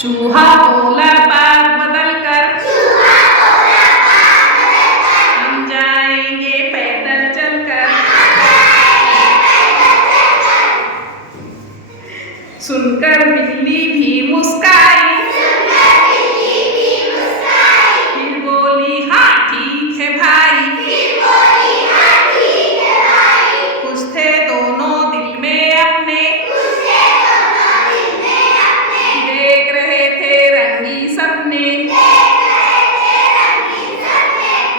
चूहा बोला बात बदल कर, हम जाएंगे पैदल चलकर। सुनकर बिल्ली भी मुस्काई, फिर बोली हाँ ठीक है भाई। खुश थे दोनों दिल में अपने, देख रहे थे रंगी सपने।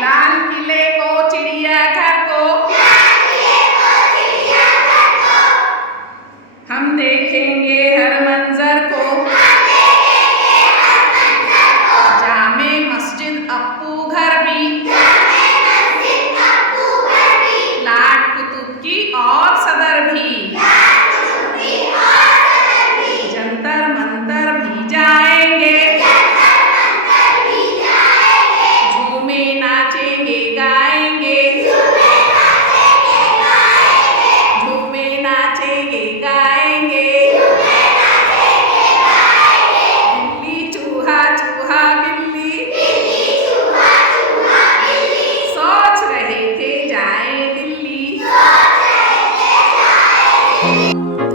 लाल किले को चिड़ियाघर को, हम देखेंगे हर मंजर को। जामे मस्जिद अप्पू घर भी, लाट कुतुब की और सदर भी। जंतर मंतर भी जाएंगे, झूमे नाचेंगे गाएंगे। झूमे नाचेंगे गाएंगे। बिल्ली चूहा चूहा बिल्ली, सोच रहे थे जाए दिल्ली।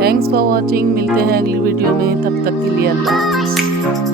Thanks for watching. मिलते हैं अगली वीडियो में, तब तक के लिए अल्लाह हाफ़िज़।